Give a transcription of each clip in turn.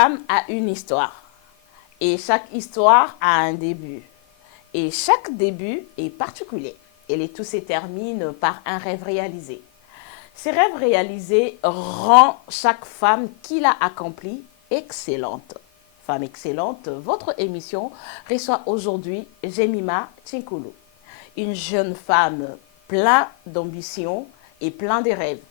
femme a une histoire. Et chaque histoire a un début. Et chaque début est particulier. Et les tout se terminent par un rêve réalisé. Ces rêves réalisés rendent chaque femme qui l'a accompli excellente. Femme excellente, votre émission reçoit aujourd'hui Jemima Tchinkulu, une jeune femme pleine d'ambition et plein de rêves.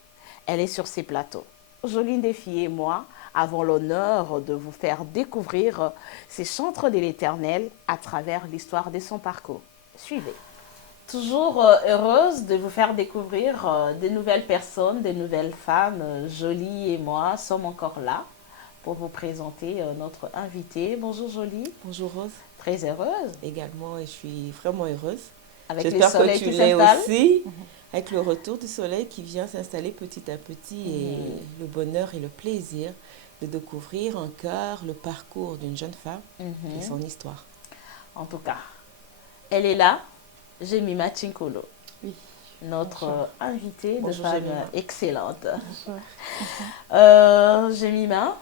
Elle est sur ces plateaux. Joline Défi et moi avons l'honneur de vous faire découvrir ces chantres de l'Éternel à travers l'histoire de son parcours. Suivez. Toujours heureuse de vous faire découvrir des nouvelles personnes, des nouvelles femmes. Jolie et moi sommes encore là pour vous présenter notre invitée. Bonjour Jolie. Bonjour Rose. Très heureuse. Également, et je suis vraiment heureuse. Avec le J'espère soleil que tu qui l'es s'installe. aussi, avec le retour du soleil qui vient s'installer petit à petit et le bonheur et le plaisir de découvrir encore le parcours d'une jeune femme et son histoire. En tout cas, elle est là, Jemima Tchinkulu. Oui. Notre invitée Bonjour, de femme Jemima. excellente. Jemima,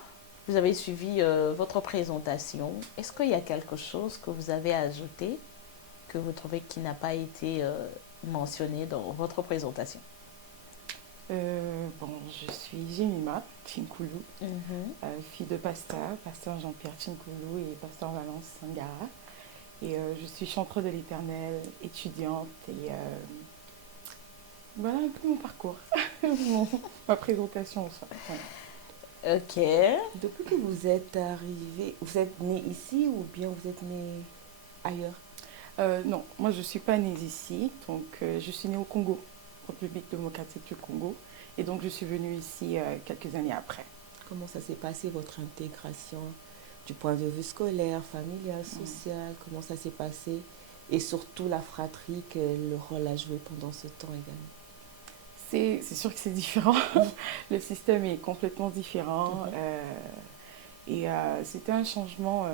vous avez suivi votre présentation. Est-ce qu'il y a quelque chose que vous avez ajouté que vous trouvez qui n'a pas été mentionné dans votre présentation? Bon, je suis Jemima Tchinkulu, fille de pasteur Jean-Pierre Tchinkulu et pasteur Valence Sangara. Et je suis chanteuse de l'Éternel, étudiante et voilà un peu mon parcours, ma présentation en soi. Ouais. Ok. Depuis que vous êtes arrivée, vous êtes née ici ou bien vous êtes née ailleurs? Non, moi je ne suis pas née ici, donc je suis née au Congo, République démocratique du Congo, et donc je suis venue ici quelques années après. Comment ça s'est passé votre intégration du point de vue scolaire, familial, social? Comment ça s'est passé? Et surtout la fratrie, quel rôle a joué pendant ce temps également? C'est sûr que c'est différent, le système est complètement différent et c'était un changement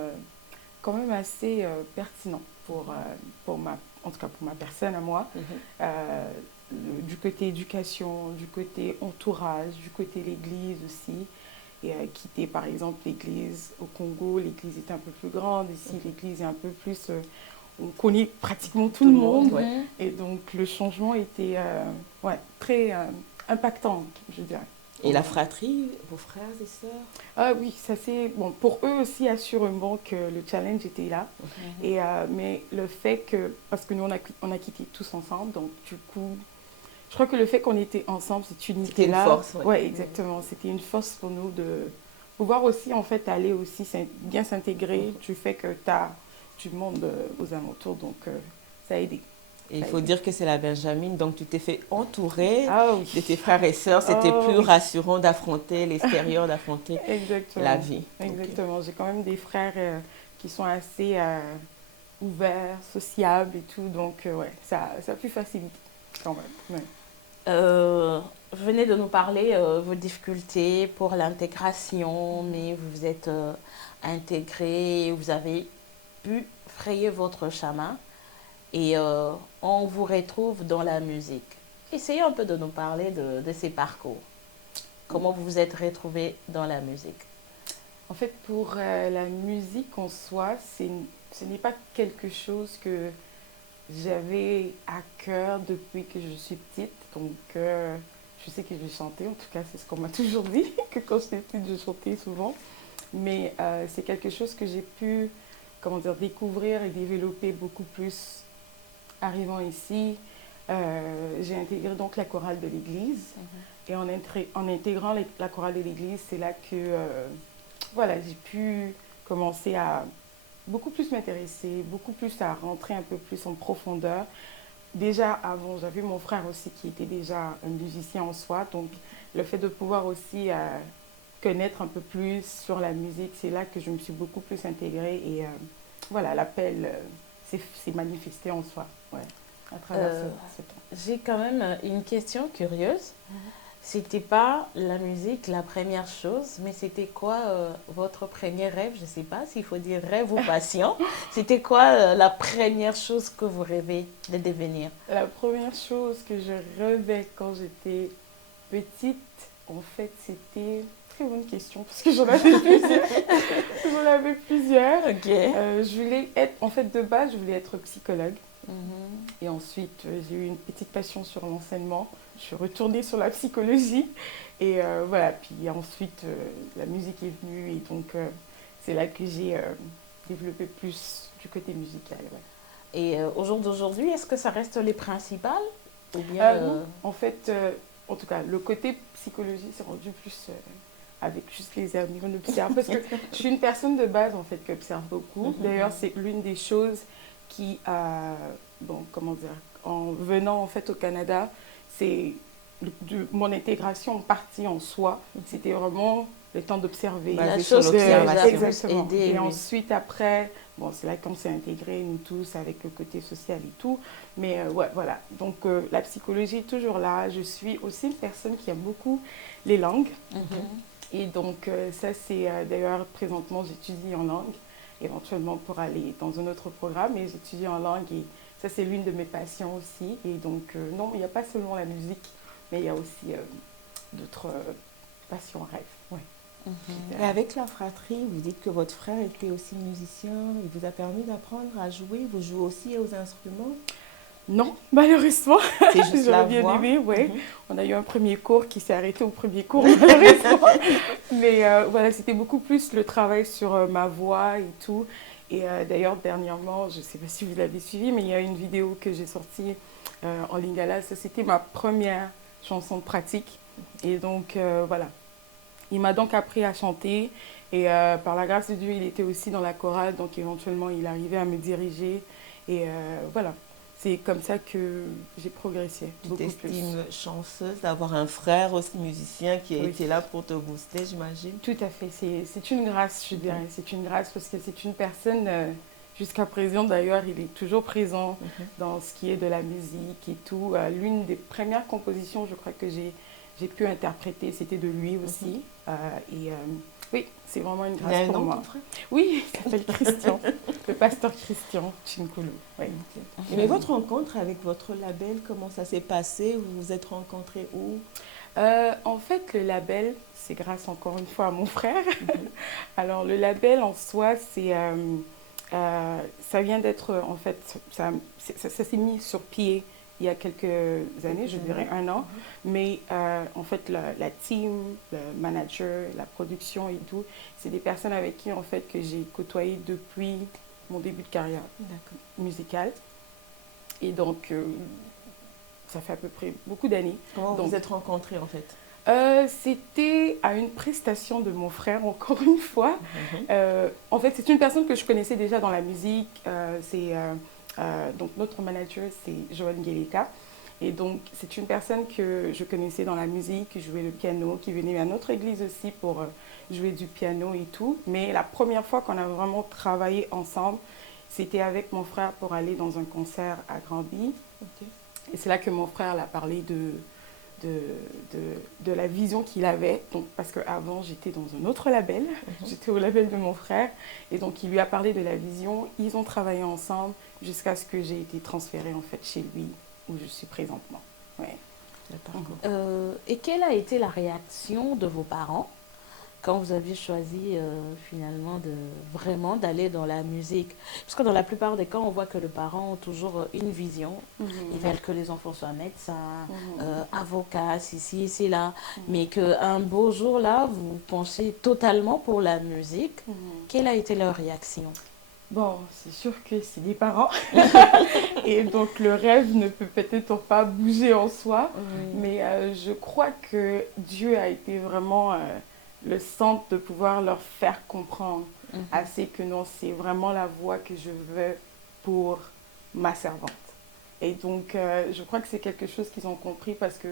quand même assez pertinent en tout cas pour ma personne à moi, du côté éducation, du côté entourage, du côté l'église aussi. Et quitter par exemple l'église au Congo, l'église est un peu plus grande, ici l'église est un peu plus, on connaît pratiquement tout le monde. Ouais. Et donc le changement était très impactant, je dirais. Et la fratrie, vos frères et sœurs? Ah oui, ça c'est bon pour eux aussi assurément que le challenge était là. Et mais le fait que parce que nous on a quitté tous ensemble, donc du coup, je crois que le fait qu'on était ensemble, cette unité là, une force. Ouais, exactement, c'était une force pour nous de pouvoir aussi en fait aller aussi bien s'intégrer du fait que tu as du monde aux alentours, donc ça a aidé. Et il faut dire que c'est la Benjamine, donc tu t'es fait entourer Oui. de tes frères et sœurs. C'était plus rassurant d'affronter l'extérieur, d'affronter la vie. Exactement. J'ai quand même des frères qui sont assez ouverts, sociables et tout, donc ça a pu faciliter quand même. Ouais. Vous venez de nous parler vos difficultés pour l'intégration, mais vous vous êtes intégré, vous avez pu frayer votre chemin. Et on vous retrouve dans la musique. Essayez un peu de nous parler de ces parcours. Comment vous vous êtes retrouvés dans la musique? En fait, pour la musique en soi, ce n'est pas quelque chose que j'avais à cœur depuis que je suis petite. Donc, je sais que je chantais, en tout cas, c'est ce qu'on m'a toujours dit, que quand j'étais petite, je chantais souvent. Mais c'est quelque chose que j'ai pu, découvrir et développer beaucoup plus arrivant ici. J'ai intégré donc la chorale de l'église. Et en intégrant la chorale de l'église, c'est là que j'ai pu commencer à beaucoup plus m'intéresser, beaucoup plus à rentrer un peu plus en profondeur. Déjà avant, j'avais mon frère aussi qui était déjà un musicien en soi. Donc le fait de pouvoir aussi connaître un peu plus sur la musique, c'est là que je me suis beaucoup plus intégrée. Et l'appel s'est manifesté en soi. Ouais. À travers ce temps. J'ai quand même une question curieuse. C'était pas la musique la première chose, mais c'était quoi votre premier rêve? Je ne sais pas s'il faut dire rêve ou passion. C'était quoi la première chose que vous rêvez de devenir? La première chose que je rêvais quand j'étais petite, en fait, c'était très bonne question parce que j'en avais plusieurs. J'en avais plusieurs. Ok. Je voulais être, en fait, de base, je voulais être psychologue. Mhm. Et ensuite, j'ai eu une petite passion sur l'enseignement. Je suis retournée sur la psychologie. Et voilà, puis ensuite, la musique est venue. Et donc, c'est là que j'ai développé plus du côté musical. Ouais. Et au jour d'aujourd'hui, est-ce que ça reste les principales ou bien Non, en fait, en tout cas, le côté psychologie, c'est rendu plus avec juste les amis, on observe. Parce que je suis une personne de base, en fait, qui observe beaucoup. D'ailleurs, c'est l'une des choses qui a, bon, comment dire, en venant, en fait, au Canada, c'est mon intégration en partie en soi. C'était vraiment le temps d'observer. la Basé sur chose qui vous a l'observation. plus Exactement. aidé, Et oui. ensuite, après, bon, c'est là qu'on s'est intégrés, nous tous, avec le côté social et tout. Mais ouais, voilà. Donc, la psychologie est toujours là. Je suis aussi une personne qui aime beaucoup les langues. Mhm. Et donc, ça, c'est d'ailleurs, présentement, j'étudie en langue, éventuellement pour aller dans un autre programme. Mais j'étudie en langue et ça, c'est l'une de mes passions aussi. Et donc, non, il n'y a pas seulement la musique, mais il y a aussi d'autres passions, rêves. Ouais. Mhm. Et avec la fratrie, vous dites que votre frère était aussi musicien. Il vous a permis d'apprendre à jouer. Vous jouez aussi aux instruments. Non, malheureusement. C'est juste la J'aurais bien voix. aimé, ouais. Mhm. On a eu un premier cours qui s'est arrêté au premier cours, malheureusement. Mais voilà, c'était beaucoup plus le travail sur ma voix et tout. Et d'ailleurs, dernièrement, je ne sais pas si vous l'avez suivi, mais il y a une vidéo que j'ai sortie en Lingala. Ça, c'était ma première chanson de pratique. Et donc, voilà. Il m'a donc appris à chanter. Et par la grâce de Dieu, il était aussi dans la chorale. Donc, éventuellement, il arrivait à me diriger. Et voilà. C'est comme ça que j'ai progressé Tu beaucoup plus. t'estimes chanceuse d'avoir un frère aussi musicien qui a Oui. été là pour te booster, j'imagine. Tout à fait. C'est une grâce, je dirais. C'est une grâce parce que c'est une personne, jusqu'à présent d'ailleurs, il est toujours présent dans ce qui est de la musique et tout. L'une des premières compositions, je crois que j'ai pu interpréter, c'était de lui aussi. Et oui, c'est vraiment une Il a grâce un pour nom, moi. ton frère? Oui, il s'appelle Christian, le pasteur Christian Chinkulu. Oui. Ok. Mais votre rencontre avec votre label, comment ça s'est passé? Vous vous êtes rencontrés où? En fait, le label, c'est grâce encore une fois à mon frère. Alors, le label en soi, ça vient d'être, en fait, ça s'est mis sur pied il y a quelques années, je dirais 1 an. Mais en fait, la team, le manager, la production et tout, c'est des personnes avec qui, en fait, que j'ai côtoyé depuis mon début de carrière D'accord. musicale. Et donc, ça fait à peu près beaucoup d'années. Comment Donc, vous êtes rencontrés en fait? C'était à une prestation de mon frère, encore une fois. En fait, c'est une personne que je connaissais déjà dans la musique. Donc, notre manager, c'est Joanne Gueleka. Et donc, c'est une personne que je connaissais dans la musique, qui jouait le piano, qui venait à notre église aussi pour jouer du piano et tout. Mais la première fois qu'on a vraiment travaillé ensemble, c'était avec mon frère pour aller dans un concert à Granby. Ok. Et c'est là que mon frère a parlé de la vision qu'il avait. Donc, parce qu'avant, j'étais dans un autre label. J'étais au label de mon frère. Et donc, il lui a parlé de la vision. Ils ont travaillé ensemble jusqu'à ce que j'ai été transférée en fait chez lui, où je suis présentement. Ouais. Le parcours. Et quelle a été la réaction de vos parents quand vous aviez choisi finalement vraiment d'aller dans la musique? Parce que dans la plupart des cas, on voit que les parents ont toujours une vision. Ils veulent que les enfants soient médecins, avocats, ici, ici, là. Mais qu'un beau jour, là, vous penchez totalement pour la musique. Quelle a été leur réaction? Bon, c'est sûr que c'est des parents. Et donc, le rêve ne peut peut-être pas bouger en soi. Mais je crois que Dieu a été vraiment le centre de pouvoir leur faire comprendre assez que non, c'est vraiment la voie que je veux pour ma servante. Et donc, je crois que c'est quelque chose qu'ils ont compris parce que,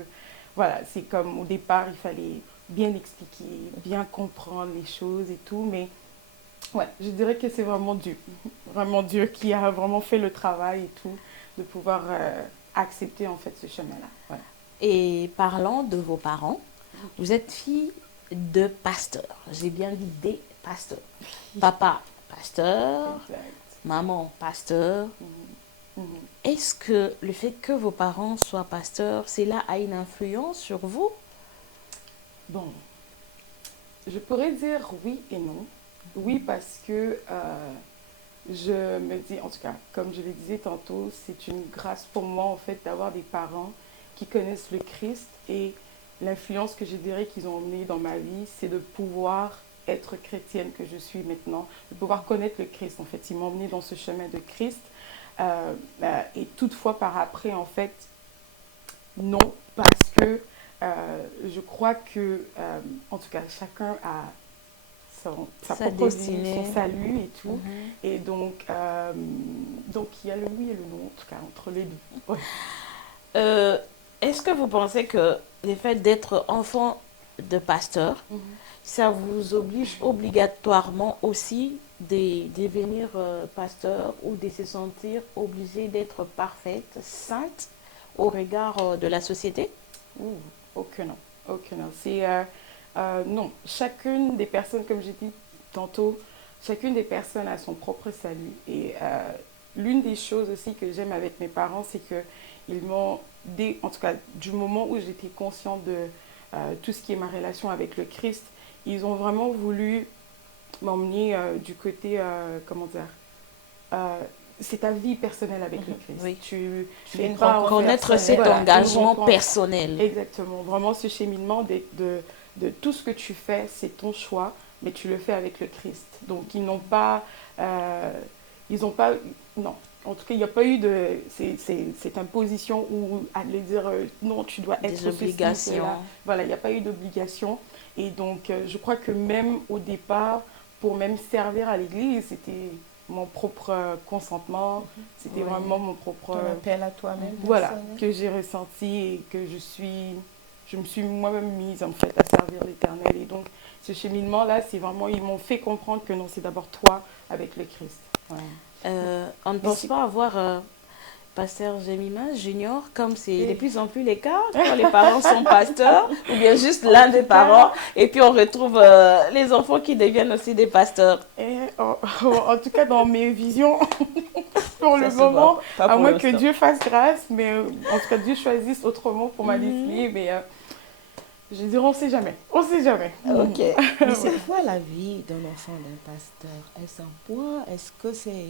voilà, c'est comme au départ, il fallait bien expliquer, bien comprendre les choses et tout. Mais ouais, je dirais que c'est vraiment Dieu qui a vraiment fait le travail et tout, de pouvoir accepter en fait ce chemin-là. Ouais. Et parlant de vos parents, vous êtes fille de pasteur. J'ai bien dit des pasteurs. Papa, pasteur. Exact. Maman, pasteur. Est-ce que le fait que vos parents soient pasteurs, cela a une influence sur vous? Bon, Je pourrais dire oui et non. Oui, parce que je me dis, en tout cas, comme je le disais tantôt, c'est une grâce pour moi, en fait, d'avoir des parents qui connaissent le Christ et l'influence que je dirais qu'ils ont emmenée dans ma vie, c'est de pouvoir être chrétienne que je suis maintenant, de pouvoir connaître le Christ, en fait. Ils m'ont emmenée dans ce chemin de Christ. Et toutefois, par après, en fait, non, parce que je crois que, en tout cas, chacun a sa Sa propre vie, destinée. son salut et tout. Mhm. Et donc, il y a le oui et le non, en tout cas, entre les deux. Ouais. Euh, Est-ce que vous pensez que le fait d'être enfant de pasteur, Mhm. ça vous oblige obligatoirement aussi de devenir pasteur ou de se sentir obligé d'être parfaite, sainte au regard de la société? Ouh, aucun non. Aucun non. Non, chacune des personnes, comme j'ai dit tantôt, chacune des personnes a son propre salut. Et l'une des choses aussi que j'aime avec mes parents, c'est que ils m'ont, en tout cas, du moment où j'étais consciente de tout ce qui est ma relation avec le Christ, ils ont vraiment voulu m'emmener du côté, comment dire, euh, c'est ta vie personnelle avec le Christ. Oui. Tu fais n'es une pas rencontre envers- Connaître cet voilà, une engagement rencontre. personnel. Exactement, vraiment ce cheminement de tout ce que tu fais, c'est ton choix, mais tu le fais avec le Christ. Donc ils n'ont pas, non, en tout cas il n'y a pas eu cette imposition ou à le dire non, tu dois être Des ceci, obligations. cela. Voilà, il n'y a pas eu d'obligation. Et donc je crois que même au départ, pour même servir à l'église, c'était mon propre consentement, c'était Ouais. vraiment mon propre Ton appel à toi-même. voilà, personnel. que j'ai ressenti et que je me suis moi-même mise en fait à servir l'Éternel. Et donc, ce cheminement-là, c'est vraiment, ils m'ont fait comprendre que non, c'est d'abord toi avec le Christ. Voilà. On ne pense pas avoir pasteur Jemima Junior, comme c'est de plus en plus les cas, quand les parents sont pasteurs, ou bien juste l'un des parents, et puis on retrouve les enfants qui deviennent aussi des pasteurs. Et en tout cas, dans mes visions, pour Ça le se voit moment, pas à pour moins que l'instant. Dieu fasse grâce, mais en tout cas, Dieu choisisse autrement pour ma destinée, mais je dirais, on ne sait jamais. On ne sait jamais. Ok. Mais c'est quoi la vie d'un enfant d'un pasteur? Est-ce un poids? Est-ce que c'est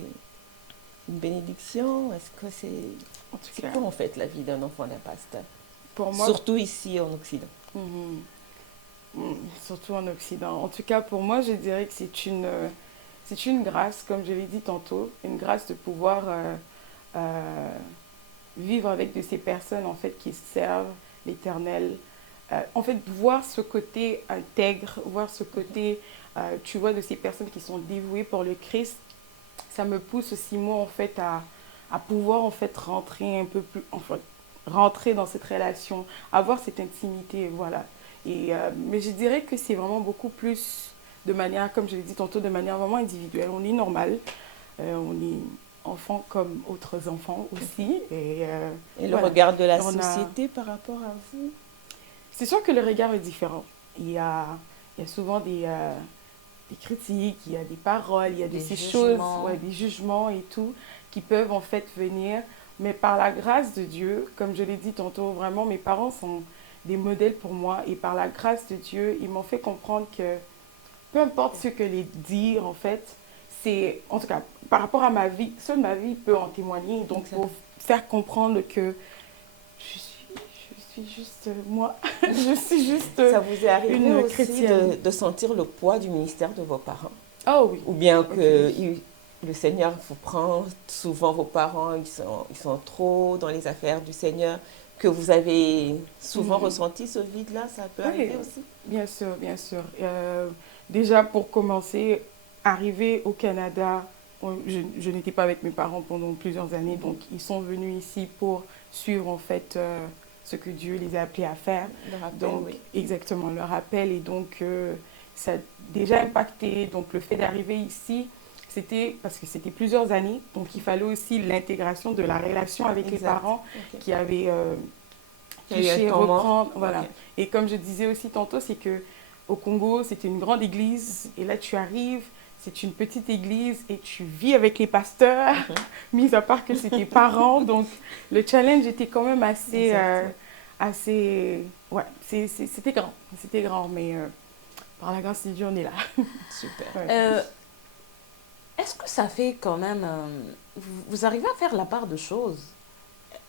une bénédiction? Est-ce que En tout c'est cas, quoi en fait la vie d'un enfant d'un pasteur? pour moi, Surtout ici en Occident. Mhm. Surtout en Occident. En tout cas, pour moi, je dirais que c'est une grâce, comme je l'ai dit tantôt, une grâce de pouvoir euh, vivre avec de ces personnes en fait qui servent l'Éternel. En fait, voir ce côté intègre, voir ce côté, tu vois, de ces personnes qui sont dévouées pour le Christ, ça me pousse aussi moi en fait à pouvoir en fait rentrer un peu plus, enfin, rentrer dans cette relation, avoir cette intimité, voilà. Et, mais je dirais que c'est vraiment beaucoup plus de manière, comme je l'ai dit tantôt, de manière vraiment individuelle. On est normal, on est enfant comme autres enfants aussi. Et le voilà. regard de la On a- société par rapport à vous? C'est sûr que le regard est différent. Il y a souvent des critiques, il y a des paroles, il y a de Des ces jugements. choses, ouais, des jugements et tout, qui peuvent en fait venir. Mais par la grâce de Dieu, comme je l'ai dit tantôt, vraiment, mes parents sont des modèles pour moi. Et par la grâce de Dieu, ils m'ont fait comprendre que peu importe ce que les dire, en fait, c'est, en tout cas, par rapport à ma vie, seule ma vie peut en témoigner. Donc, Exactement. pour faire comprendre que je suis juste moi, je suis juste Ça vous est arrivé une aussi chrétienne. de sentir le poids du ministère de vos parents? Oh oui. Ou bien Ok. que le Seigneur vous prend, souvent vos parents, ils sont trop dans les affaires du Seigneur, que vous avez souvent Mhm. ressenti ce vide-là, ça peut Oui, arriver aussi? bien sûr, bien sûr. Déjà, pour commencer, arriver au Canada, je n'étais pas avec mes parents pendant plusieurs années, donc ils sont venus ici pour suivre en fait ce que Dieu les a appelés à faire. Le rappel, Donc, oui. exactement, le rappel. Et donc, ça a déjà impacté. Donc, le fait d'arriver ici, c'était parce que c'était plusieurs années. Donc, il fallait aussi l'intégration de la relation avec les Exact. parents Ok. qui avaient Il y a eu touché, un temps mort. reprendre. Voilà. Ok. Et comme je disais aussi tantôt, c'est que au Congo, c'était une grande église. Et là, tu arrives, c'est une petite église et tu vis avec les pasteurs, mis à part que c'est tes parents. Donc, le challenge était quand même assez... Exact. assez ouais, c'était grand. C'était grand, mais par la grâce de Dieu, on est là. Super. Ouais. Est-ce que ça fait quand même... vous arrivez à faire la part de choses,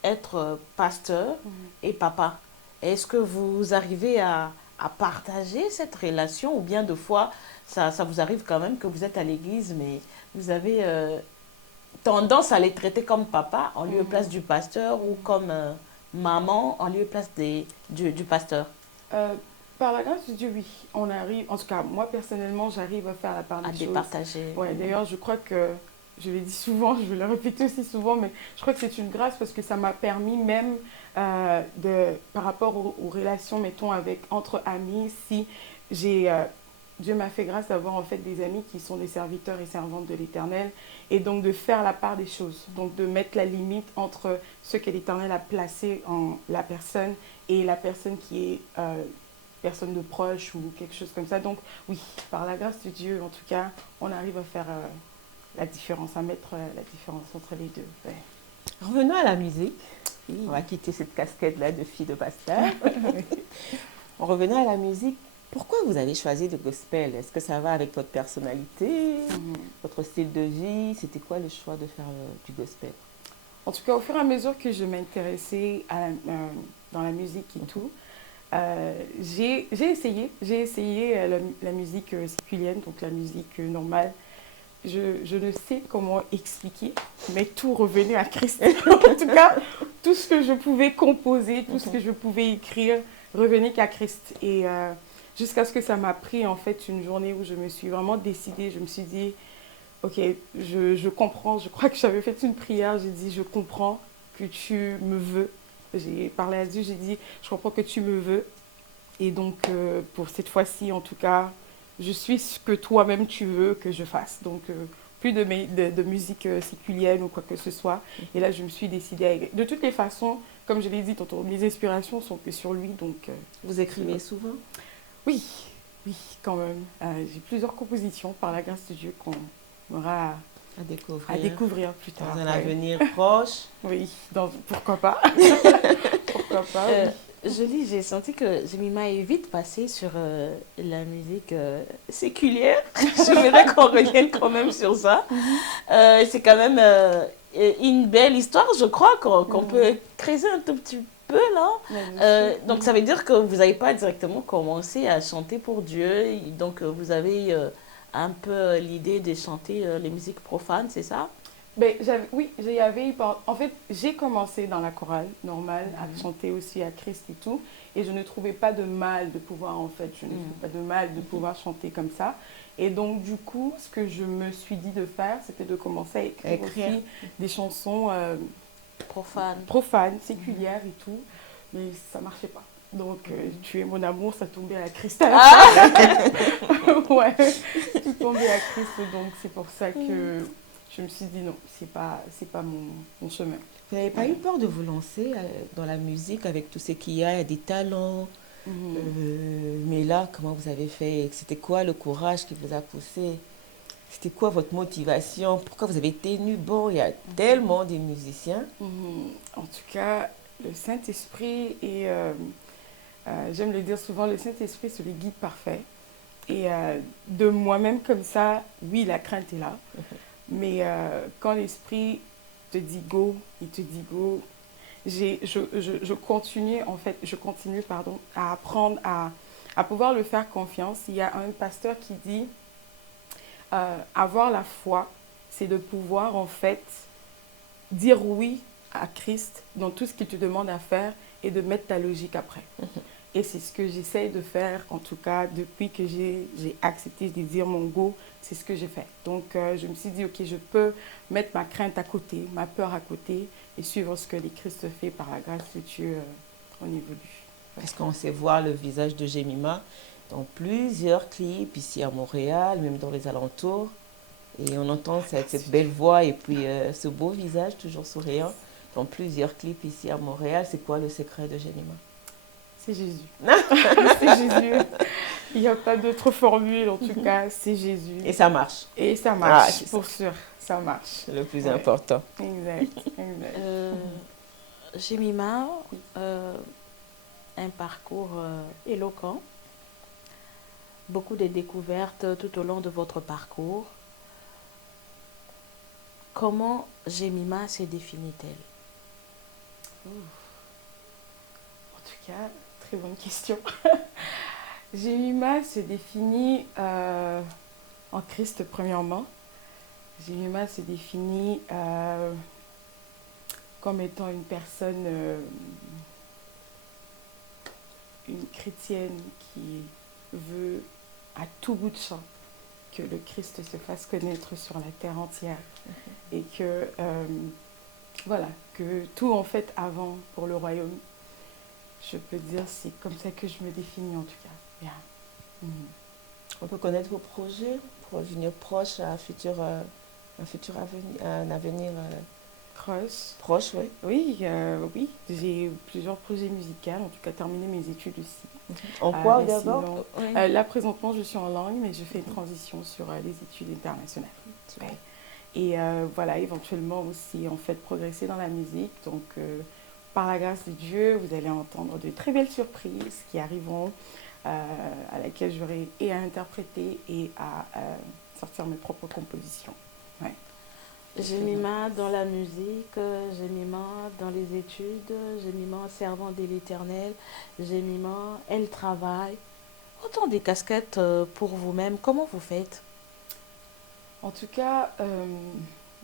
être pasteur et papa? Est-ce que vous arrivez à partager cette relation ou bien de fois, ça vous arrive quand même que vous êtes à l'église, mais vous avez tendance à les traiter comme papa en lieu et place du pasteur ou comme maman en lieu et place du pasteur? Euh, Par la grâce de Dieu, oui, on arrive, en tout cas, moi personnellement, j'arrive à faire la part À des choses. départager. Ouais, d'ailleurs, je crois que, je l'ai dit souvent, je vais le répéter aussi souvent, mais je crois que c'est une grâce parce que ça m'a permis même, par rapport aux relations, mettons, entre amis, si j'ai, Dieu m'a fait grâce d'avoir en fait des amis qui sont des serviteurs et servantes de l'Éternel, et donc de faire la part des choses, donc de mettre la limite entre ce que l'Éternel a placé en la personne et la personne qui est personne de proche ou quelque chose comme ça. Donc oui, par la grâce de Dieu, en tout cas, on arrive à faire la différence, à mettre la différence entre les deux. Ouais. Revenons à la musique. Oui. On va quitter cette casquette-là de fille de pasteur. En revenant à la musique, pourquoi vous avez choisi le gospel? Est-ce que ça va avec votre personnalité, votre style de vie? C'était quoi le choix de faire du gospel? En tout cas, au fur et à mesure que je m'intéressais dans la musique et tout, j'ai essayé la musique séculienne, donc la musique normale. Je ne sais comment expliquer, mais tout revenait à Christ. En tout cas, tout ce que je pouvais composer, tout ce que je pouvais écrire revenait qu'à Christ. Et jusqu'à ce que ça m'a pris en fait une journée où je me suis vraiment décidée, je me suis dit, ok, je comprends, je crois que j'avais fait une prière, j'ai dit, je comprends que tu me veux. J'ai parlé à Dieu, j'ai dit, je comprends que tu me veux. Et donc, pour cette fois-ci, en tout cas, je suis ce que toi-même tu veux que je fasse. Donc, plus de musique séculienne ou quoi que ce soit. Et là, je me suis décidée à écrire. De toutes les façons, comme je l'ai dit tantôt, mes inspirations sont que sur lui. Donc, Vous écrivez souvent? oui, oui, quand même. J'ai plusieurs compositions, par la grâce de Dieu, qu'on aura à découvrir plus tard. Dans un Ouais. avenir proche. Oui, pourquoi pas. Pourquoi pas, oui. Jolie, j'ai senti que Jemima est vite passée sur la musique séculière. J'aimerais qu'on revienne quand même sur ça. C'est quand même une belle histoire, je crois, qu'on peut creuser un tout petit peu là. Donc ça veut dire que vous n'avez pas directement commencé à chanter pour Dieu. Donc vous avez un peu l'idée de chanter les musiques profanes, c'est ça? Ben, oui, en fait, j'ai commencé dans la chorale normale à chanter aussi à Christ et tout, et je ne trouvais pas de mal de pouvoir, en fait, je ne trouvais pas de mal de pouvoir chanter comme ça. Et donc, du coup, ce que je me suis dit de faire, c'était de commencer à écrire aussi des chansons profanes, séculières et tout, mais ça ne marchait pas. Donc, tu es mon amour, ça tombait à Christ à la fin. Ouais, tout tombait à Christ, donc c'est pour ça que je me suis dit non, c'est pas mon chemin. Vous n'avez pas eu peur de vous lancer dans la musique avec tout ce qu'il y a des talents? Mais là, comment vous avez fait? C'était quoi le courage qui vous a poussé? C'était quoi votre motivation? Pourquoi vous avez tenu bon? Il y a tellement de musiciens. En tout cas, le Saint-Esprit et j'aime le dire souvent, le Saint-Esprit c'est le guide parfait. Et de moi-même comme ça, oui, la crainte est là. Mais quand l'esprit te dit go, il te dit go. Je continue pardon, à apprendre à pouvoir le faire confiance. Il y a un pasteur qui dit avoir la foi, c'est de pouvoir en fait dire oui à Christ dans tout ce qu'il te demande à faire et de mettre ta logique après. Et c'est ce que j'essaie de faire, en tout cas, depuis que j'ai accepté de dire mon go, c'est ce que j'ai fait. Donc, je me suis dit, ok, je peux mettre ma crainte à côté, ma peur à côté, et suivre ce que les Christ fait par la grâce de Dieu, on évolue. Parce qu'on sait voir le visage de Jemima dans plusieurs clips ici à Montréal, même dans les alentours. Et on entend cette belle voix et puis ce beau visage toujours souriant dans plusieurs clips ici à Montréal. C'est quoi le secret de Jemima? C'est Jésus. C'est Jésus. Il n'y a pas d'autre formule, en tout cas, c'est Jésus. Et ça marche. Et ça marche, pour sûr. Ça marche. C'est le plus important. Exact. Jemima, un parcours éloquent. beaucoup de découvertes tout au long de votre parcours. Comment Jemima se définit-elle? En tout cas, très bonne question. Jemima se définit en Christ premièrement. Jemima se définit comme étant une personne, une chrétienne qui veut à tout bout de champ que le Christ se fasse connaître sur la terre entière. Et que, voilà, que tout en fait avant pour le royaume. Je peux dire, c'est comme ça que je me définis en tout cas. Yeah. On peut connaître vos projets pour devenir proche à un futur avenir, un avenir proche, oui. Oui, oui, j'ai plusieurs projets musicaux, en tout cas terminé mes études aussi. En quoi Mais d'abord? sinon, Oui. là présentement je suis en langue, mais je fais une transition sur les études internationales. Super. Ouais. Et voilà, éventuellement aussi en fait progresser dans la musique. Donc par la grâce de Dieu, vous allez entendre de très belles surprises qui arriveront, à laquelle j'aurai et à interpréter et à sortir mes propres compositions. Ouais. Jemima dans la musique, Jemima dans les études, Jemima servant de l'Éternel, Jemima, elle travaille. Autant des casquettes pour vous-même. Comment vous faites? En tout cas,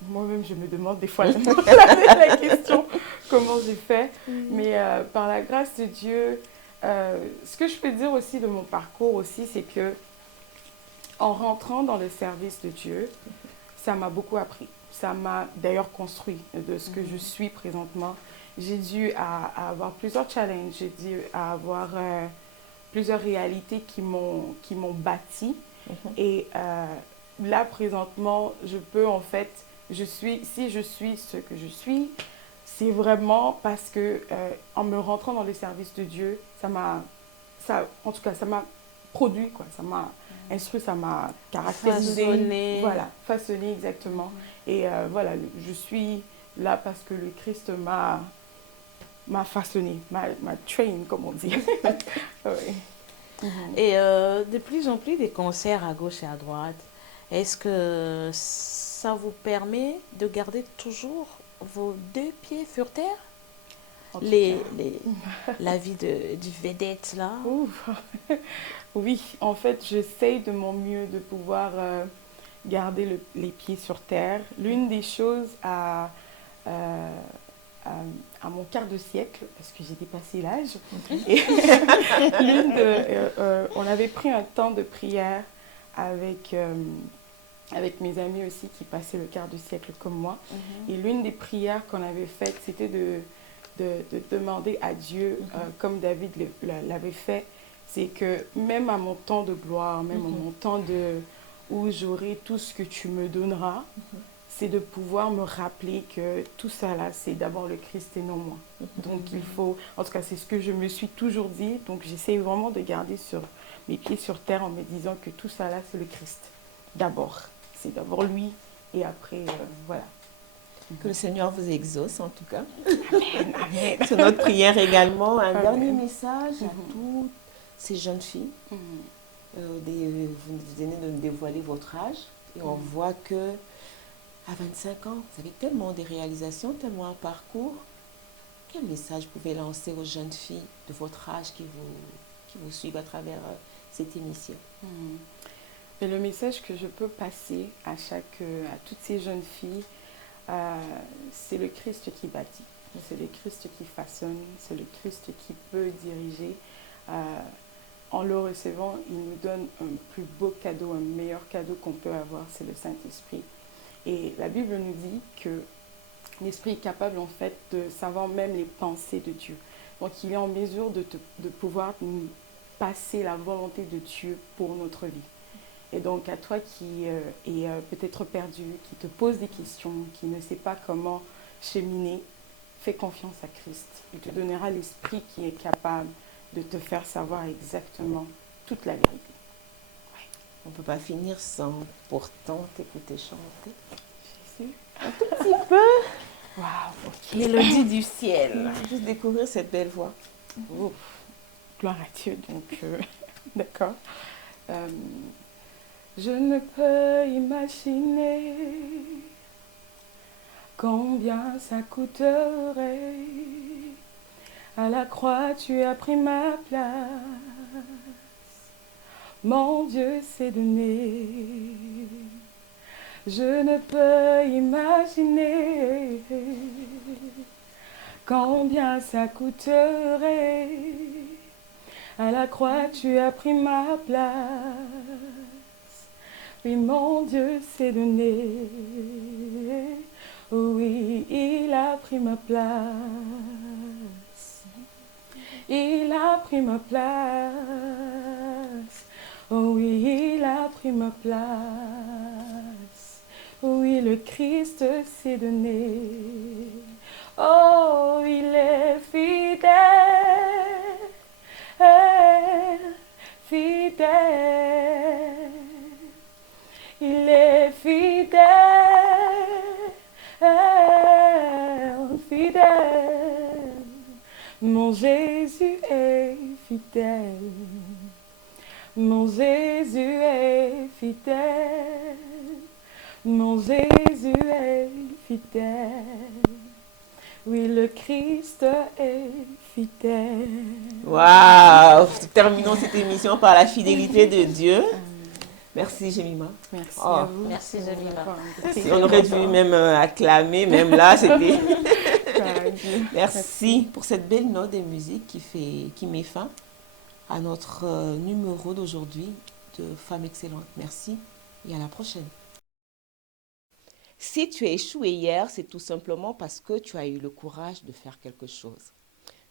moi-même, je me demande des fois la question, comment j'ai fait. Mais par la grâce de Dieu, ce que je peux dire aussi de mon parcours aussi, c'est que en rentrant dans le service de Dieu, ça m'a beaucoup appris. Ça m'a d'ailleurs construit de ce que je suis présentement. J'ai dû avoir plusieurs challenges, j'ai dû avoir plusieurs réalités qui m'ont bâti. Et là, présentement, je peux en fait, si je suis ce que je suis, c'est vraiment parce que en me rentrant dans le service de Dieu, en tout cas, ça m'a produit, quoi. Ça m'a instruit, ça m'a caractérisé. Façonné. Voilà, façonné exactement. Et voilà, je suis là parce que le Christ m'a façonné, m'a train, comme on dit. Oui. Et de plus en plus des concerts à gauche et à droite. Est-ce que ça vous permet de garder toujours vos deux pieds sur terre? La vie du vedette, là? Ouf. Oui, en fait, j'essaye de mon mieux de pouvoir garder les pieds sur terre. L'une des choses à mon quart de siècle, parce que j'ai dépassé l'âge, et on avait pris un temps de prière avec mes amis aussi qui passaient le quart de siècle comme moi. Et l'une des prières qu'on avait faites, c'était de demander à Dieu, comme David l'avait fait, c'est que même à mon temps de gloire, même à mon temps où j'aurai tout ce que tu me donneras, c'est de pouvoir me rappeler que tout ça là, c'est d'abord le Christ et non moi. Donc il faut, en tout cas c'est ce que je me suis toujours dit, donc j'essaie vraiment de garder mes pieds sur terre en me disant que tout ça là, c'est le Christ. D'abord, c'est d'abord lui et après, voilà. Que le Seigneur vous exauce en tout cas. Amen, amen. C'est notre prière également. Un dernier message à toutes ces jeunes filles. Vous venez de nous dévoiler votre âge et on voit que à 25 ans, vous avez tellement de réalisations, tellement un parcours. Quel message vous pouvez lancer aux jeunes filles de votre âge qui vous suivent à travers cette émission? Et le message que je peux passer à toutes ces jeunes filles, c'est le Christ qui bâtit, c'est le Christ qui façonne, c'est le Christ qui peut diriger. En le recevant, il nous donne un plus beau cadeau, un meilleur cadeau qu'on peut avoir, c'est le Saint-Esprit. Et la Bible nous dit que l'Esprit est capable en fait de savoir même les pensées de Dieu. Donc il est en mesure de pouvoir nous passer la volonté de Dieu pour notre vie. Et donc à toi qui est peut-être perdu, qui te pose des questions, qui ne sait pas comment cheminer, fais confiance à Christ. Il te donnera l'Esprit qui est capable de te faire savoir exactement toute la vérité. On ne peut pas finir sans pourtant t'écouter chanter. Jésus. Un tout petit peu. Waouh, ok. Mélodie du ciel. Juste découvrir cette belle voix. Ouf. Gloire à Dieu, donc d'accord. Euh, je ne peux imaginer combien ça coûterait. À la croix, tu as pris ma place. Mon Dieu s'est donné. Je ne peux imaginer combien ça coûterait. À la croix, tu as pris ma place. Oui, mon Dieu s'est donné. Oui, il a pris ma place. Il a pris ma place. Oh oui, il a pris ma place. Oui, le Christ s'est donné. Oh, il est fidèle, fidèle. Il est fidèle, fidèle. Mon Jésus est fidèle. Mon Jésus est fidèle. Mon Jésus est fidèle. Oui, le Christ est fidèle. Waouh! Terminons cette émission par la fidélité de Dieu. Merci, Jemima. Merci Oh. à vous. Merci, Jemima. On aurait dû même acclamer, même là, c'était... Merci pour cette belle note de musique qui met fin à notre numéro d'aujourd'hui de Femmes Excellentes. Merci et à la prochaine. Si tu as échoué hier, c'est tout simplement parce que tu as eu le courage de faire quelque chose.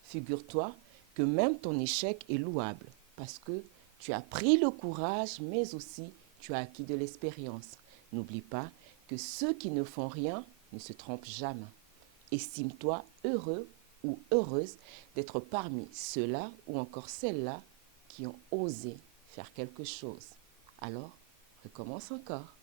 Figure-toi que même ton échec est louable parce que tu as pris le courage, mais aussi tu as acquis de l'expérience. N'oublie pas que ceux qui ne font rien ne se trompent jamais. Estime-toi heureux ou heureuse d'être parmi ceux-là ou encore celles-là qui ont osé faire quelque chose. Alors, recommence encore.